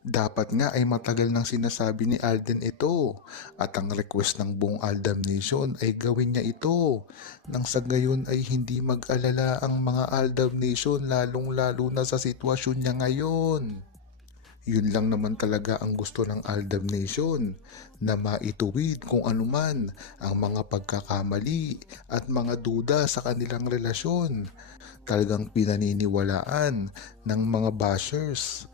Dapat nga ay matagal nang sinasabi ni Alden ito at ang request ng buong Aldam Nation ay gawin niya ito nang sa gayon ay hindi mag-alala ang mga Aldam Nation lalong-lalo na sa sitwasyon niya ngayon. Yun lang naman talaga ang gusto ng Aldam Nation na maituwid kung anuman ang mga pagkakamali at mga duda sa kanilang relasyon. Talagang pinaniniwalaan ng mga bashers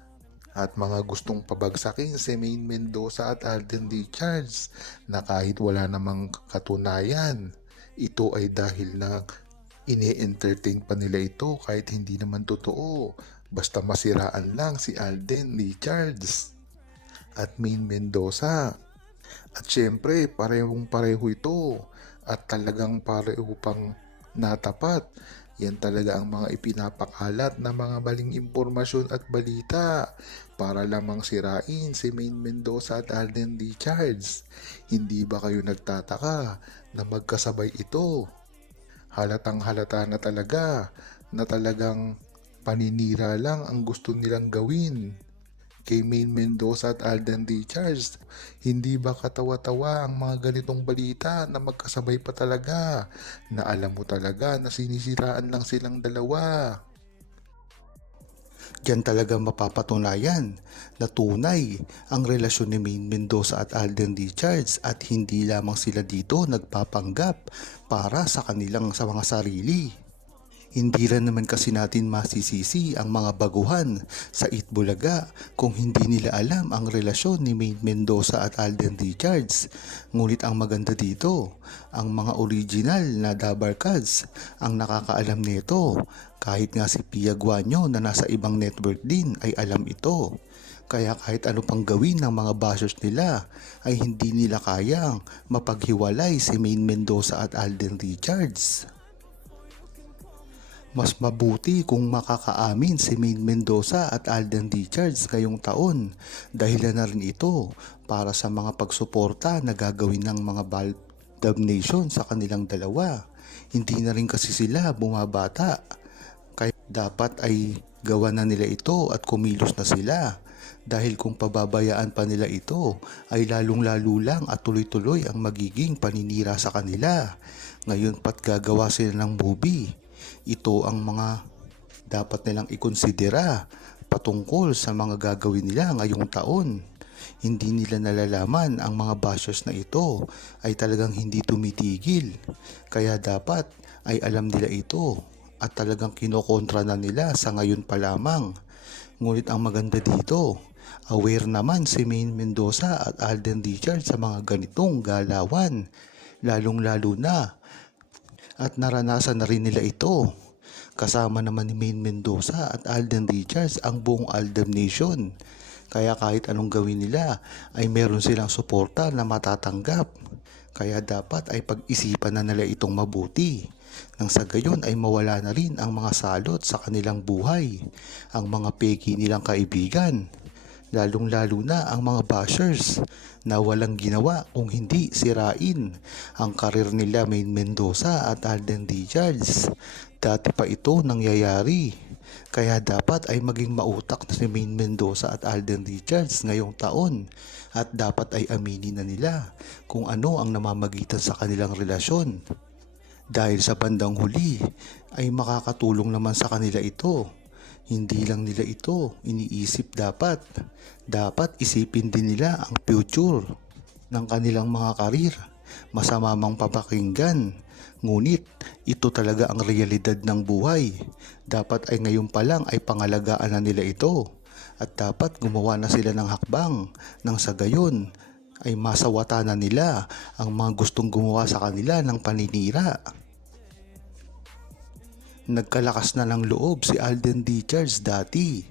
at mga gustong pabagsakin si Maine Mendoza at Alden Richards na kahit wala namang katunayan, ito ay dahil na ini-entertain pa nila ito kahit hindi naman totoo. Basta masiraan lang si Alden Richards at Maine Mendoza. At syempre, parehong pareho ito at talagang pareho pang natapat. Yan talaga ang mga ipinapakalat na mga maling impormasyon at balita para lamang sirain si Maine Mendoza at Alden Richards. Hindi ba kayo nagtataka na magkasabay ito? Halatang halata na talagang paninira lang ang gusto nilang gawin kay Maine Mendoza at Alden Richards. Hindi ba katawa-tawa ang mga ganitong balita na magkasabay pa talaga na alam mo talaga na sinisiraan lang silang dalawa? Diyan talaga mapapatunayan na tunay ang relasyon ni Maine Mendoza at Alden Richards at hindi lamang sila dito nagpapanggap para sa kanilang sa mga sarili. Hindi rin naman kasi natin masisisi ang mga baguhan sa Itbulaga kung hindi nila alam ang relasyon ni Maine Mendoza at Alden Richards. Ngunit ang maganda dito, ang mga original na Dabarkads ang nakakaalam nito. Kahit nga si Pia Guanyo na nasa ibang network din ay alam ito. Kaya kahit ano pang gawin ng mga bashers nila ay hindi nila kayang mapaghiwalay si Maine Mendoza at Alden Richards. Mas mabuti kung makakaamin si Maine Mendoza at Alden Richards ngayong taon dahil na rin ito para sa mga pagsuporta na gagawin ng mga Baldab Nation sa kanilang dalawa. Hindi na rin kasi sila bumabata kaya dapat ay gawa na nila ito at kumilos na sila. Dahil kung pababayaan pa nila ito ay lalong-lalo lang at tuloy-tuloy ang magiging paninira sa kanila. Ngayon pat gagawa sila ng movie. Ito ang mga dapat nilang ikonsidera patungkol sa mga gagawin nila ngayong taon. Hindi nila nalalaman ang mga bashers na ito ay talagang hindi tumitigil. Kaya dapat ay alam nila ito at talagang kinokontra na nila sa ngayon pa lamang. Ngunit ang maganda dito, aware naman si Maine Mendoza at Alden Richards sa mga ganitong galawan. Lalong-lalo na at naranasan na rin nila ito. Kasama naman ni Maine Mendoza at Alden Richards ang buong Aldam Nation. Kaya kahit anong gawin nila ay meron silang suporta na matatanggap. Kaya dapat ay pag-isipan na nila itong mabuti. Nang sa gayon ay mawala na rin ang mga salot sa kanilang buhay, ang mga peki nilang kaibigan. Lalong-lalo na ang mga bashers na walang ginawa kung hindi sirain ang karir nila Maine Mendoza at Alden Richards. Dati pa ito nangyayari. Kaya dapat ay maging mautak na si Maine Mendoza at Alden Richards ngayong taon at dapat ay aminin na nila kung ano ang namamagitan sa kanilang relasyon. Dahil sa bandang huli ay makakatulong naman sa kanila ito. Hindi lang nila ito iniisip dapat. Dapat isipin din nila ang future ng kanilang mga karir. Masama mang papakinggan. Ngunit ito talaga ang realidad ng buhay. Dapat ay ngayon pa lang ay pangalagaan na nila ito. At dapat gumawa na sila ng hakbang nang sa gayon ay masawata na nila ang mga gustong gumawa sa kanila ng paninira. Nagkalakas na ng loob si Alden Richards dati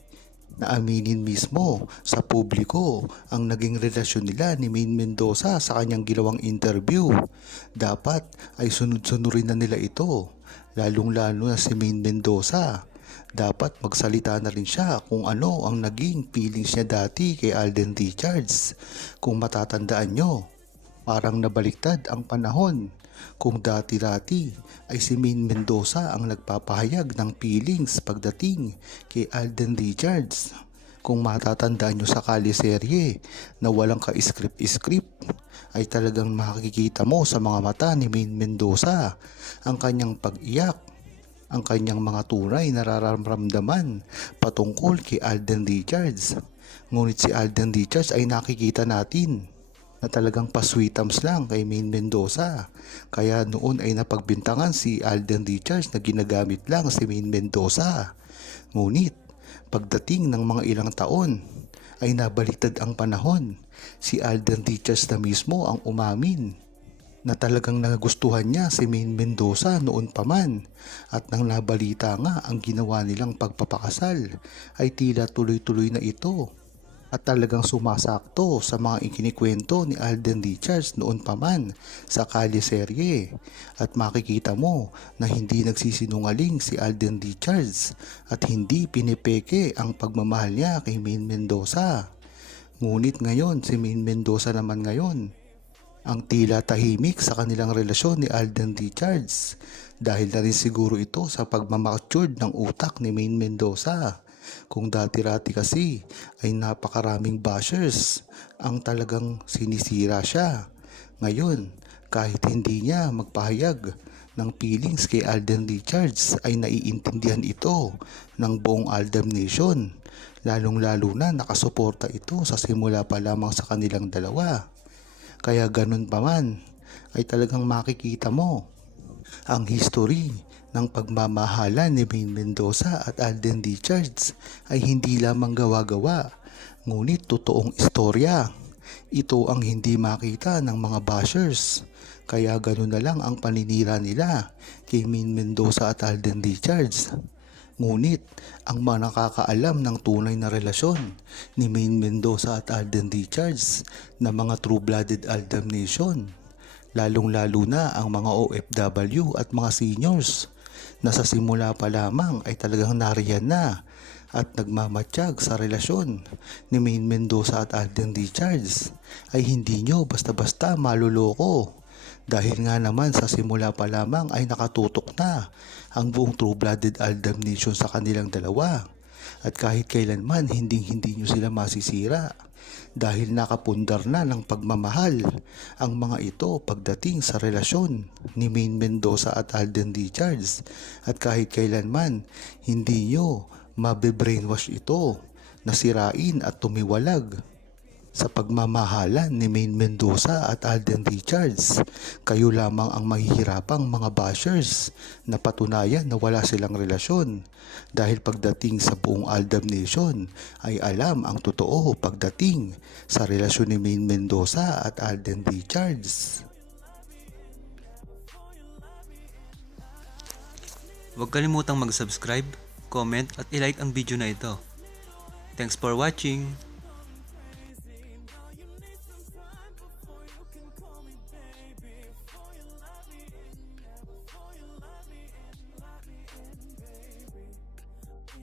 na aminin mismo sa publiko ang naging relasyon nila ni Maine Mendoza sa kanyang ginawang interview. Dapat ay sunod-sunurin na nila ito, lalong-lalo na si Maine Mendoza. Dapat magsalita na rin siya kung ano ang naging feelings niya dati kay Alden Richards. Kung matatandaan nyo, parang nabaliktad ang panahon. Kung dati-dati ay si Maine Mendoza ang nagpapahayag ng feelings pagdating kay Alden Richards. Kung matatandaan nyo sa Kaliserye na walang ka-script-script, ay talagang makikita mo sa mga mata ni Maine Mendoza ang kanyang pag-iyak, ang kanyang mga tunay na nararamdaman patungkol kay Alden Richards. Ngunit si Alden Richards ay nakikita natin na talagang pasweetams lang kay Maine Mendoza. Kaya noon ay napagbintangan si Alden Richards na ginagamit lang si Maine Mendoza. Ngunit pagdating ng mga ilang taon ay nabaliktad ang panahon. Si Alden Richards na mismo ang umamin na talagang nagustuhan niya si Maine Mendoza noon pa man, at nang nabalita nga ang ginawa nilang pagpapakasal ay tila tuloy-tuloy na ito at talagang sumasakto sa mga ikinikwento ni Alden Richards noon pa man sa Kaliserye. At makikita mo na hindi nagsisinungaling si Alden Richards at hindi pinipeke ang pagmamahal niya kay Maine Mendoza. Ngunit ngayon si Maine Mendoza naman ngayon ang tila tahimik sa kanilang relasyon ni Alden Richards, dahil na rin siguro ito sa pagmamatured ng utak ni Maine Mendoza. Kung dati-rati kasi ay napakaraming bashers ang talagang sinisira siya. Ngayon, kahit hindi niya magpahayag ng feelings kay Alden Richards ay naiintindihan ito ng buong Aldab Nation. Lalong-lalo na nakasuporta ito sa simula pa lamang sa kanilang dalawa. Kaya ganun pa man ay talagang makikita mo ang history ng pagmamahalan ni Maine Mendoza at Alden Richards ay hindi lamang gawa-gawa, ngunit totoong istorya. Ito ang hindi makita ng mga bashers. Kaya ganun na lang ang paninira nila kay Maine Mendoza at Alden Richards. Ngunit ang mga nakakaalam ng tunay na relasyon ni Maine Mendoza at Alden Richards na mga true-blooded Aldab Nation, lalong-lalo na ang mga OFW at mga seniors na sa simula pa lamang ay talagang nariyan na at nagmamatsyag sa relasyon ni Maine Mendoza at Alden Richards, ay hindi nyo basta-basta maluloko. Dahil nga naman sa simula pa lamang ay nakatutok na ang buong true-blooded Aldab Nation sa kanilang dalawa. At kahit kailanman hindi nyo sila masisira, dahil nakapundar na ng pagmamahal ang mga ito pagdating sa relasyon ni Maine Mendoza at Alden Richards. At kahit kailanman hindi nyo mabe-brainwash ito na sirain at tumiwalag sa pagmamahalan ni Maine Mendoza at Alden Richards. Kayo lamang ang mahihirapang mga bashers na patunayan na wala silang relasyon, dahil pagdating sa buong Aldab Nation ay alam ang totoo pagdating sa relasyon ni Maine Mendoza at Alden Richards. Huwag kalimutang mag-subscribe, comment at i-like ang video na ito. Thanks for watching!